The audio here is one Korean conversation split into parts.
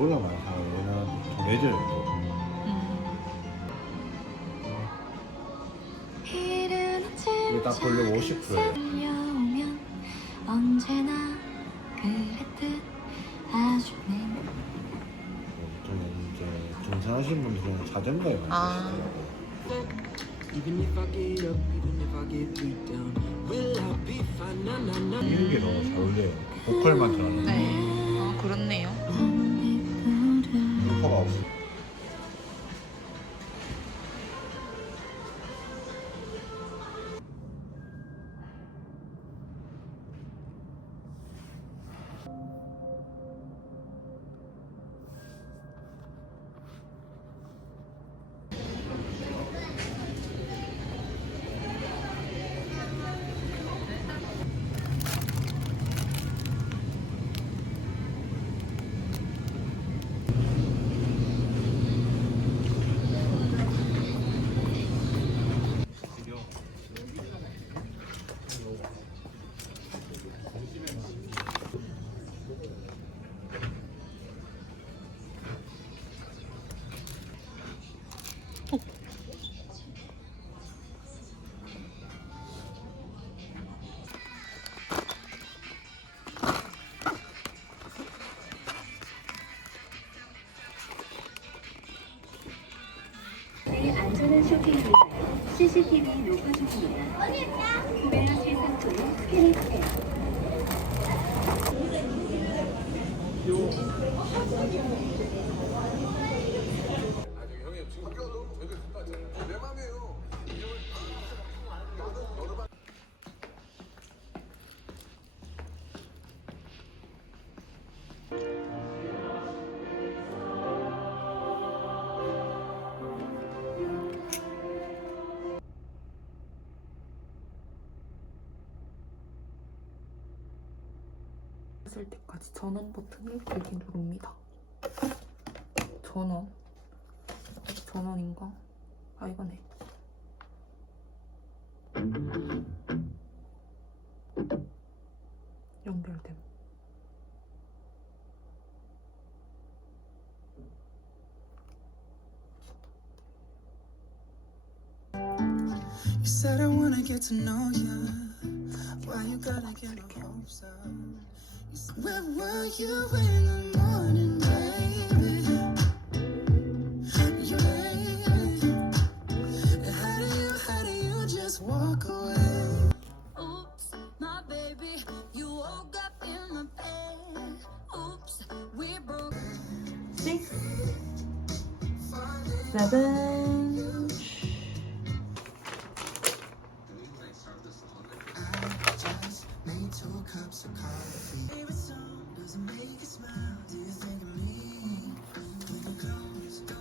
졸라 많이 사요. 왜냐면 정해져요. 이게 딱 볼륨 50%예요. 언제나 그랬듯 아쉽네. 저는 이제 등산하시는 분들은 자전거에 많이 타시더라고요. Even if I get up, even if I get beat down, will I be fine? Na na na. 이런 게 너무 잘 어울려요. 보컬만 들어가는 거. 네. 아, 그렇네요. 효과가 없어. 안전한 쇼핑입니다. CCTV 녹화 중입니다. 구매하실 상품은 스캔해주세요. 했을 때까지 전원 버튼을 길게 누릅니다. 전원인가? 아, 이거네. 연결됨. You said I wanna get to know you. Why you gotta get my hopes up? Where were you in the morning, baby? You baby. How do you just walk away? Oops, my baby, you woke up in my bed. Oops, we broke. 6, 7. Just made 2 cups of coffee. Favorite song doesn't make you smile. Do you think of me when you close the door?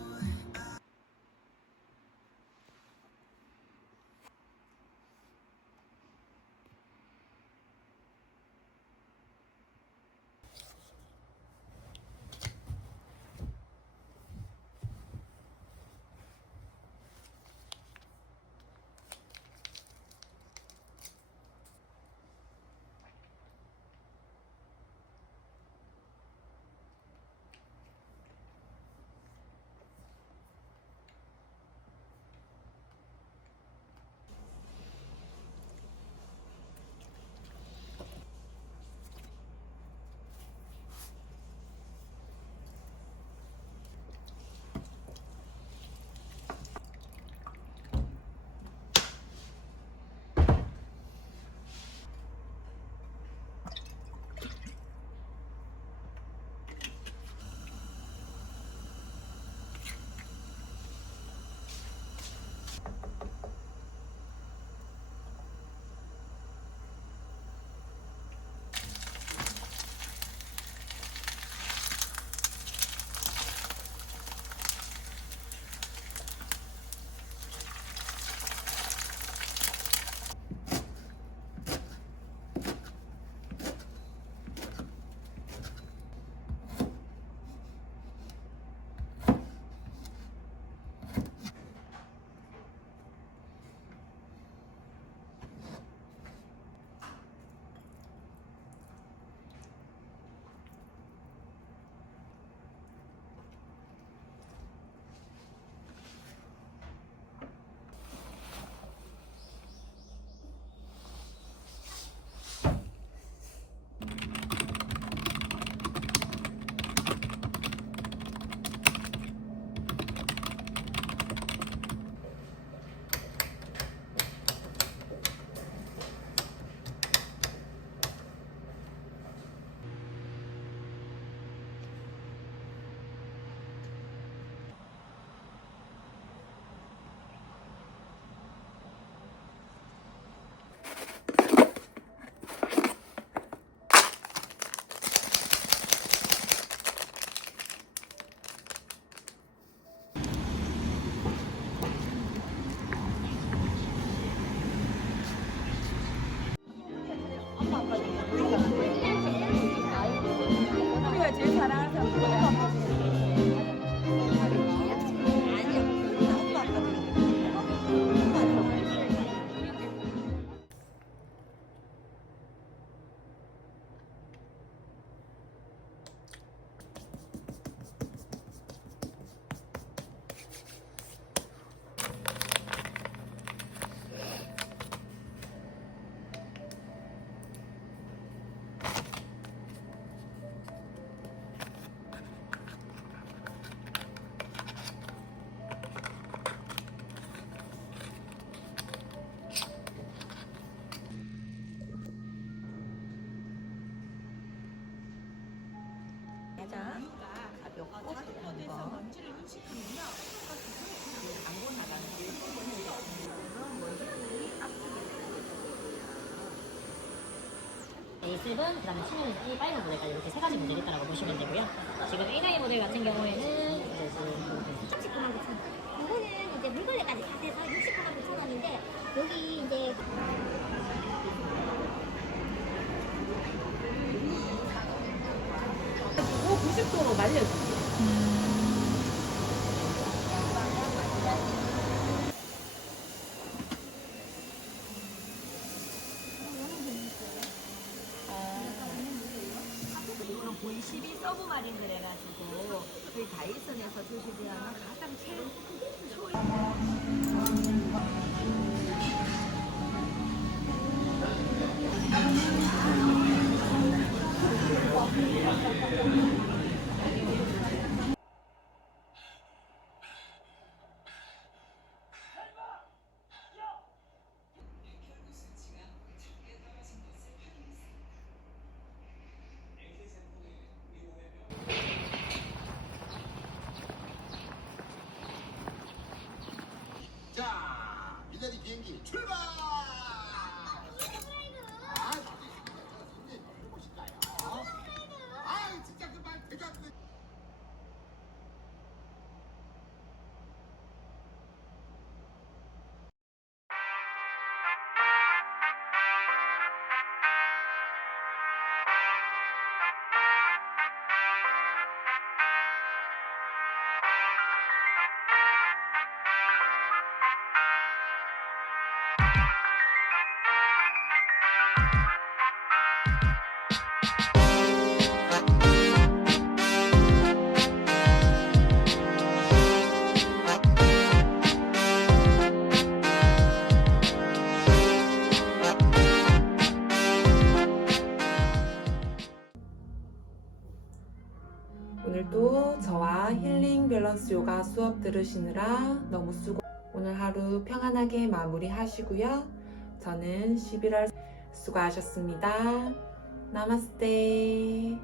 우리가 제일 사랑하는 사람 엄마 아빠 중에 엄마 아빠 가자. 가볍고 한번 베이스는 그다음에 치밀리티, 파이널 모델까지 이렇게 세 가지 모델이 있다고 보시면 되고요. 지금 A9 모델 같은 경우에는 이제 69만 9천 원. 이거는 이제 물걸레까지 다 돼서 69만 9천 원인데 여기 이제 오 90도로 말려줘. 이거는 본십이 서브마린들 해가지고 저희 다이슨에서 출시되는 가장 최고 자, 미나리 비행기 출발! 아, 손님 보실까요? 아, 진짜 그말 되게 안 돼. 오늘도 저와 힐링 밸런스 요가 수업 들으시느라 너무 수고. 오늘 하루 평안하게 마무리하시고요. 저는 11월 수고하셨습니다. 나마스테.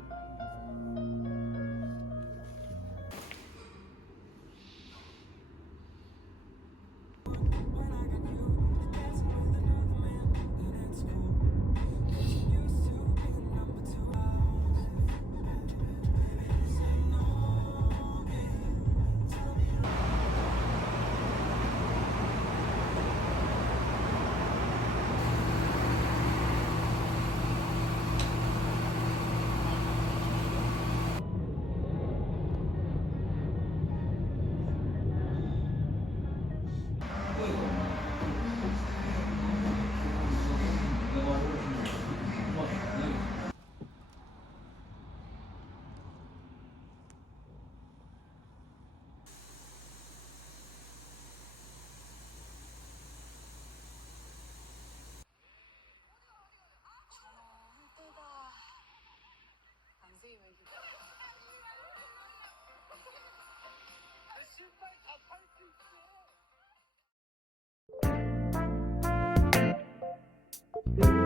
아,